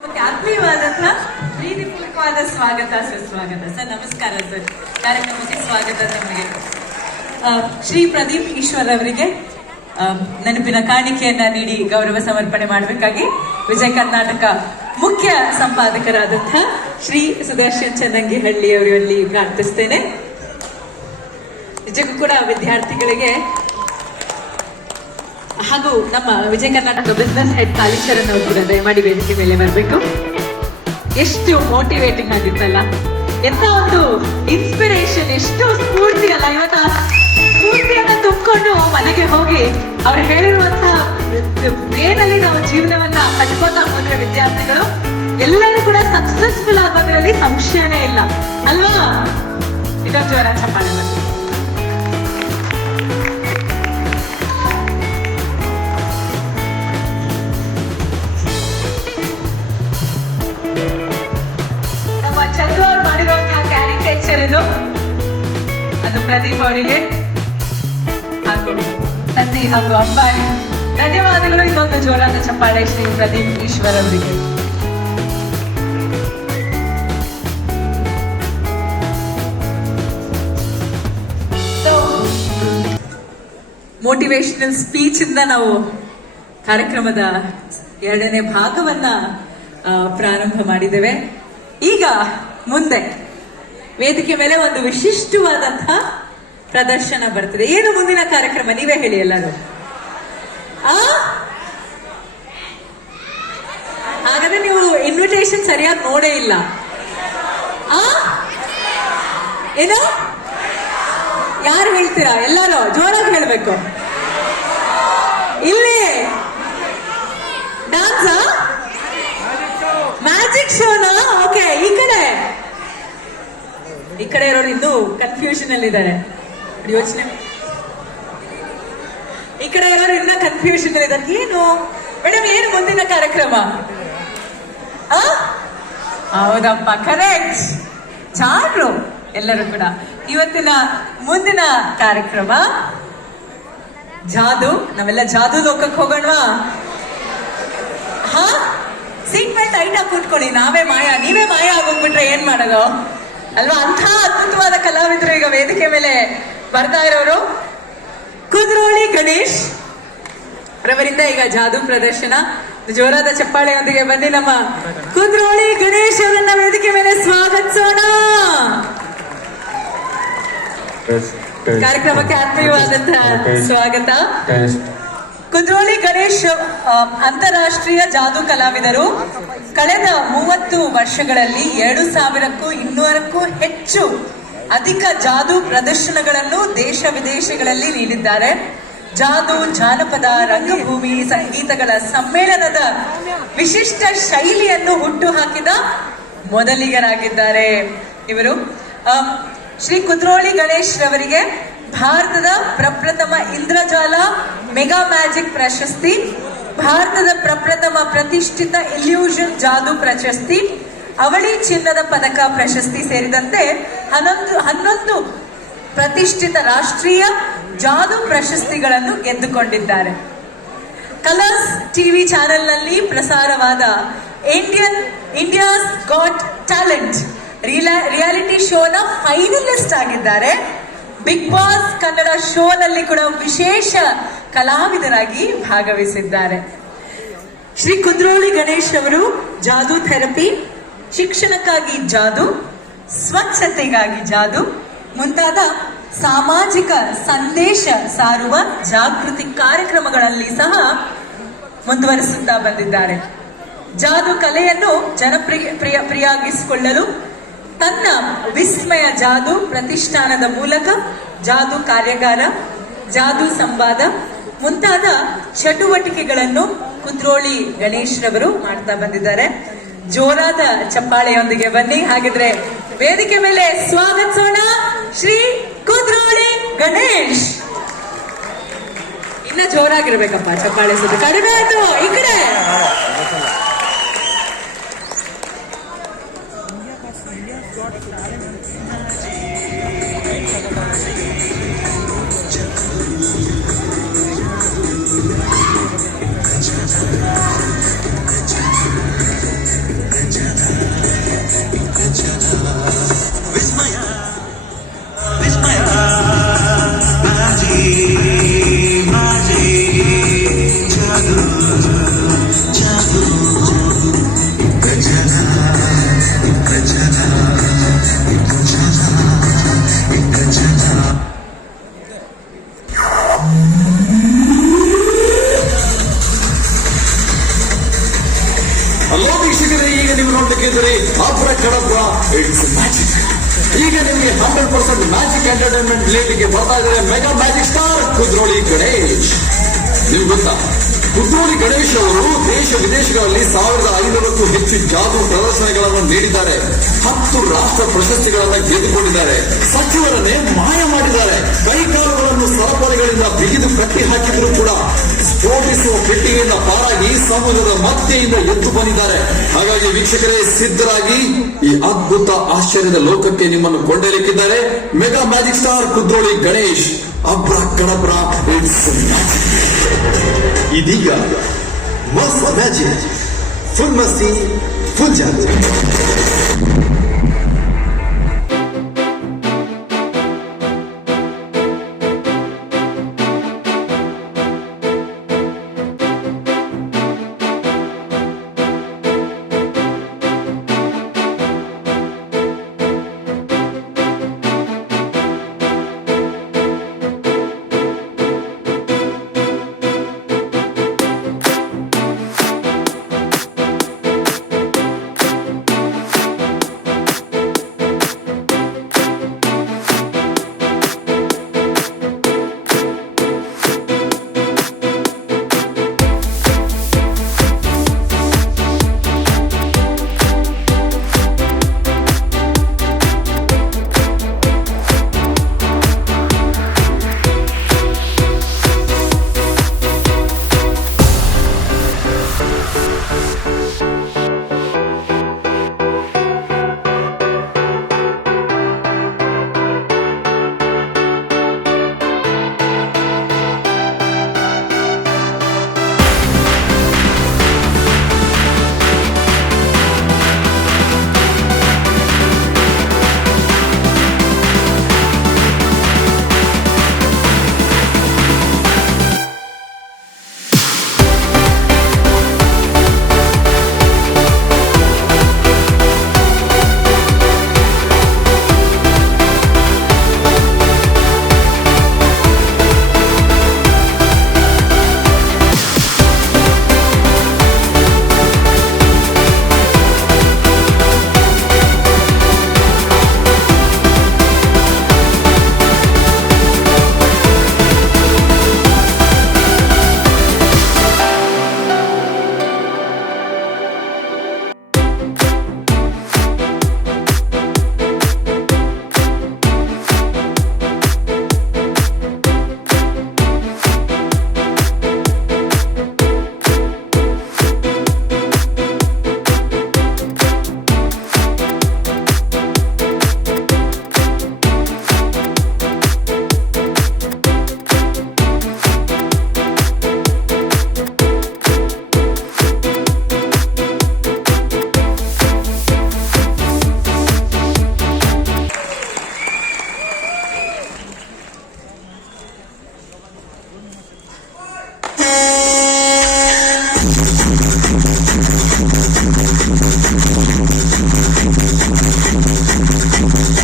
ಆತ್ಮೀಯವಾದಂತಹ ಪ್ರೀತಿಪೂರ್ವಕವಾದ ಸ್ವಾಗತ ಸುಸ್ವಾಗತ ಸರ್. ನಮಸ್ಕಾರ ಸರ್. ಕಾರ್ಯಕ್ರಮಕ್ಕೆ ಸ್ವಾಗತ. ನಮಗೆ ಶ್ರೀ ಪ್ರದೀಪ್ ಈಶ್ವರ್ ಅವರಿಗೆ ನೆನಪಿನ ಕಾಣಿಕೆಯನ್ನ ನೀಡಿ ಗೌರವ ಸಮರ್ಪಣೆ ಮಾಡಬೇಕಾಗಿ ವಿಜಯ ಕರ್ನಾಟಕ ಮುಖ್ಯ ಸಂಪಾದಕರಾದಂತಹ ಶ್ರೀ ಸುದರ್ಶನ್ ಚನ್ನಂಗಿಹಳ್ಳಿ ಅವರಲ್ಲಿ ಪ್ರಾರ್ಥಿಸ್ತೇನೆ. ನಿಜಕ್ಕೂ ಕೂಡ ವಿದ್ಯಾರ್ಥಿಗಳಿಗೆ ಹಾಗೂ ನಮ್ಮ ವಿಜಯ ಕರ್ನಾಟಕ ಬಿಸ್ನೆಸ್ ಹೆಡ್ ಕಾಳೀಶ್ವರನ್ ಅವರು ಕೂಡ ದಯಮಾಡಿ ವೇದಿಕೆ ಮೇಲೆ ಬರಬೇಕು. ಎಷ್ಟು ಮೋಟಿವೇಟಿಂಗ್ ಆಗಿತ್ತಲ್ಲ, ಎಂತ ಒಂದು ಇನ್ಸ್ಪಿರೇಷನ್, ಎಷ್ಟು ಸ್ಫೂರ್ತಿ ಅಲ್ಲ. ಇವತ್ತು ಸ್ಫೂರ್ತಿಯನ್ನ ತುಂಬಿಕೊಂಡು ಮನೆಗೆ ಹೋಗಿ ಅವ್ರು ಹೇಳಿರುವಂತಹ ವೇನಲ್ಲಿ ನಾವು ಜೀವನವನ್ನ ಕಟ್ಕೋತಾ ಹೋದ್ರೆ ವಿದ್ಯಾರ್ಥಿಗಳು ಎಲ್ಲರೂ ಕೂಡ ಸಕ್ಸಸ್ಫುಲ್ ಆಗೋದ್ರಲ್ಲಿ ಸಂಶಯನೇ ಇಲ್ಲ ಅಲ್ವಾ? ಇದೊಂದು ಜೋರ ಚಪ್ಪಾಳೆ ಬನ್ನಿ. ಚಂದ್ರು ಅವ್ರು ಮಾಡಿರುವಂತಹ ಕ್ಯಾರಿಕೇಚರ್ ಇದು, ಅದು ಪ್ರದೀಪ್ ಅವರಿಗೆ ಹಾಗೂ ತಂದೆ ಹಾಗೂ ಅಂಬಾರಿ ಧನ್ಯವಾದಗಳು. ಇದೊಂದು ಜೋರಾದ ಚಪ್ಪಾಳೆ ಶ್ರೀ ಪ್ರದೀಪ್ ಈಶ್ವರ್ ಅವರಿಗೆ. ಮೋಟಿವೇಶನಲ್ ಸ್ಪೀಚ್ ಇಂದ ನಾವು ಕಾರ್ಯಕ್ರಮದ 2ನೇ ಭಾಗವನ್ನ ಪ್ರಾರಂಭ ಮಾಡಿದ್ದೇವೆ. ಈಗ ಮುಂದೆ ವೇದಿಕೆ ಮೇಲೆ ಒಂದು ವಿಶಿಷ್ಟವಾದಂತಹ ಪ್ರದರ್ಶನ ಬರ್ತದೆ. ಏನು ಮುಂದಿನ ಕಾರ್ಯಕ್ರಮ ನೀವೇ ಹೇಳಿ ಎಲ್ಲರೂ. ಹಾಗಾದ್ರೆ ನೀವು ಇನ್ವಿಟೇಷನ್ ಸರಿಯಾಗಿ ನೋಡೇ ಇಲ್ಲ. ಏನು ಯಾರು ಹೇಳ್ತೀರಾ? ಎಲ್ಲರೂ ಜೋರಾಗಿ ಹೇಳ್ಬೇಕು. ಇಲ್ಲಿ ಡಾನ್ಸ್, ಮ್ಯಾಜಿಕ್ ಶೋನಾ? ಓಕೆ, ಈ ಕಡೆ ಇರೋರು ಇನ್ನೂ ಕನ್ಫ್ಯೂಷನ್ ಅಲ್ಲಿ ಇದ್ದಾರೆ. ಯೋಚನೆ, ಈ ಕಡೆ ಇರೋರು ಇನ್ನ ಕನ್ಫ್ಯೂಷನ್ ಅಲ್ಲಿ ಇದ್ದಾರೆ. ಏನು ಮೇಡಮ್, ಏನು ಮುಂದಿನ ಕಾರ್ಯಕ್ರಮ? ಹೌದಪ್ಪ, ಕರೆಕ್ಟ್. ಜಾಗ್ರು ಎಲ್ಲರೂ ಕೂಡ. ಇವತ್ತಿನ ಮುಂದಿನ ಕಾರ್ಯಕ್ರಮ ಜಾದು. ನಾವೆಲ್ಲ ಜಾದು ಲೋಕಕ್ಕೆ ಹೋಗೋಣವಾ? ಸೀಟ್ ಬೆಲ್ಟ್ ಟೈಟಾಗಿ ಕೂತ್ಕೊಳ್ಳಿ. ನಾವೇ ಮಾಯಾ, ನೀವೇ ಮಾಯಾ ಆಗೋಗ್ಬಿಟ್ರೆ ಏನ್ ಮಾಡೋದು ಅಲ್ವಾ? ಅಂಥ ಅದ್ಭುತವಾದ ಕಲಾವಿದರು ಈಗ ವೇದಿಕೆ ಮೇಲೆ ಬರ್ತಾ ಇರೋರು. ಕುದ್ರೋಳಿ ಗಣೇಶ್ ರವರಿಂದ ಈಗ ಜಾದು ಪ್ರದರ್ಶನ. ಜೋರಾದ ಚಪ್ಪಾಳೆಯೊಂದಿಗೆ ಬನ್ನಿ ನಮ್ಮ ಕುದ್ರೋಳಿ ಗಣೇಶ್ ಅವರನ್ನ ವೇದಿಕೆ ಮೇಲೆ ಸ್ವಾಗತಿಸೋಣ. ಕಾರ್ಯಕ್ರಮಕ್ಕೆ ಆತ್ಮೀಯವಾದಂತಹ ಸ್ವಾಗತ. ಕುದ್ರೋಳಿ ಗಣೇಶ್ ಅಂತಾರಾಷ್ಟ್ರೀಯ ಜಾದು ಕಲಾವಿದರು. ಕಳೆದ 30 ವರ್ಷಗಳಲ್ಲಿ 2,000ಕ್ಕೂ 200ಕ್ಕೂ ಹೆಚ್ಚು ಅಧಿಕ ಜಾದು ಪ್ರದರ್ಶನಗಳನ್ನು ದೇಶ ವಿದೇಶಗಳಲ್ಲಿ ನೀಡಿದ್ದಾರೆ. ಜಾದು, ಜಾನಪದ, ರಂಗಭೂಮಿ, ಸಂಗೀತಗಳ ಸಮ್ಮೇಳನದ ವಿಶಿಷ್ಟ ಶೈಲಿಯನ್ನು ಹುಟ್ಟುಹಾಕಿದ ಮೊದಲಿಗರಾಗಿದ್ದಾರೆ ಇವರು. ಶ್ರೀ ಕುದ್ರೋಳಿ ಗಣೇಶ್ ರವರಿಗೆ ಭಾರತದ ಪ್ರಪ್ರಥಮ ಇಂದ್ರಜಾಲ ಮೆಗಾ ಮ್ಯಾಜಿಕ್ ಪ್ರಶಸ್ತಿ, ಭಾರತದ ಪ್ರಪ್ರಥಮ ಪ್ರತಿಷ್ಠಿತ ಇಲ್ಯೂಷನ್ ಜಾದು ಪ್ರಶಸ್ತಿ, ಅವಳಿ ಚಿನ್ನದ ಪದಕ ಪ್ರಶಸ್ತಿ ಸೇರಿದಂತೆ 11 ಪ್ರತಿಷ್ಠಿತ ರಾಷ್ಟ್ರೀಯ ಜಾದು ಪ್ರಶಸ್ತಿಗಳನ್ನು ಗೆದ್ದುಕೊಂಡಿದ್ದಾರೆ. ಕಲರ್ಸ್ ಟಿವಿ ಚಾನೆಲ್ನಲ್ಲಿ ಪ್ರಸಾರವಾದ ಇಂಡಿಯಾಸ್ ಗಾಟ್ ಟ್ಯಾಲೆಂಟ್ ರಿಯಾಲಿಟಿ ಶೋನ ಫೈನಲಿಸ್ಟ್ ಆಗಿದ್ದಾರೆ. ಬಿಗ್ ಬಾಸ್ ಕನ್ನಡ ಶೋನಲ್ಲಿ ಕೂಡ ವಿಶೇಷ ಕಲಾವಿದರಾಗಿ ಭಾಗವಹಿಸಿದ್ದಾರೆ. ಶ್ರೀ ಕುದ್ರೋಳಿ ಗಣೇಶ್ ಅವರು ಜಾದು ಥೆರಪಿ, ಶಿಕ್ಷಣಕ್ಕಾಗಿ ಜಾದು, ಸ್ವಚ್ಛತೆಗಾಗಿ ಜಾದು ಮುಂತಾದ ಸಾಮಾಜಿಕ ಸಂದೇಶ ಸಾರುವ ಜಾಗೃತಿ ಕಾರ್ಯಕ್ರಮಗಳಲ್ಲಿ ಸಹ ಮುಂದುವರಿಸುತ್ತಾ ಬಂದಿದ್ದಾರೆ. ಜಾದು ಕಲೆಯನ್ನು ಜನಪ್ರಿಯಾಗಿಸಿಕೊಳ್ಳಲು ತನ್ನ ವಿಸ್ಮಯ ಜಾದು ಪ್ರತಿಷ್ಠಾನದ ಮೂಲಕ ಜಾದು ಕಾರ್ಯಾಗಾರ, ಜಾದು ಸಂವಾದ ಮುಂತಾದ ಚಟುವಟಿಕೆಗಳನ್ನು ಕುದ್ರೋಳಿ ಗಣೇಶ್ ರವರು ಮಾಡ್ತಾ ಬಂದಿದ್ದಾರೆ. ಜೋರಾದ ಚಪ್ಪಾಳೆಯೊಂದಿಗೆ ಬನ್ನಿ. ಹಾಗಿದ್ರೆ ವೇದಿಕೆ ಮೇಲೆ ಸ್ವಾಗತಿಸೋಣ ಶ್ರೀ ಕುದ್ರೋಳಿ ಗಣೇಶ್. ಇನ್ನ ಜೋರಾಗಿರ್ಬೇಕಪ್ಪ ಚಪ್ಪಾಳೆ, ಸುದ್ದಿ ಕಡಿಮೆ ಆಯ್ತು. ಈ ಕಡೆ ವೀಕ್ಷಕರೇ, ಈಗ ನೀವು ನೋಡ್ಲಿಕ್ಕಿದ್ರೆ ಅಬ್ರಕಡಬ್ರ ಇಟ್ಸ್ ಮ್ಯಾಜಿಕ್. ಈಗ ನಿಮಗೆ 100% ಮ್ಯಾಜಿಕ್ ಎಂಟರ್ಟೈನ್ಮೆಂಟ್ ನೀಡಲಿಕ್ಕೆ ಬರ್ತಾ ಇದ್ದಾರೆ mega magic star Kudroli Ganesh. ನಿಮ್ಗೆ ಗೊತ್ತಾ, ಕುದ್ರೋಳಿ ಗಣೇಶ್ ಅವರು ದೇಶ ವಿದೇಶಗಳಲ್ಲಿ 1500ಕ್ಕೂ ಹೆಚ್ಚು ಜಾದೂ ಪ್ರದರ್ಶನಗಳನ್ನು ನೀಡಿದ್ದಾರೆ. 10 ರಾಷ್ಟ್ರ ಪ್ರಶಸ್ತಿಗಳನ್ನು ಗೆದ್ದುಕೊಂಡಿದ್ದಾರೆ. ಸಚಿವರನ್ನೇ ಮಾಯ ಮಾಡಿದ್ದಾರೆ. ಕೈಕಾಲುಗಳನ್ನು ಸರಪಳಿಗಳಿಂದ ಬಿಗಿದು ಕಟ್ಟಿ ಹಾಕಿದ್ರು ಕೂಡ ಸ್ಫೋಟಿಸುವ ಪೆಟ್ಟಿಗೆಯಿಂದ ಪಾರಾಗಿ ಸಮುದ್ರದ ಮಧ್ಯೆಯಿಂದ ಎದ್ದು ಬಂದಿದ್ದಾರೆ. ಹಾಗಾಗಿ ವೀಕ್ಷಕರೇ, ಸಿದ್ಧರಾಗಿ ಈ ಅದ್ಭುತ ಆಶ್ಚರ್ಯದ ಲೋಕಕ್ಕೆ ನಿಮ್ಮನ್ನು ಕೊಂಡೊಯ್ಯಲಿಕ್ಕಿದ್ದಾರೆ mega magic star Kudroli Ganesh. Abracadabra it's magic. ಇದೀಗ ಮಸ್ತ್ ಮ್ಯಾಜಿಕ್, ಫುಲ್ ಮಸ್ತಿ, ಫುಲ್ ಜಾತಿ.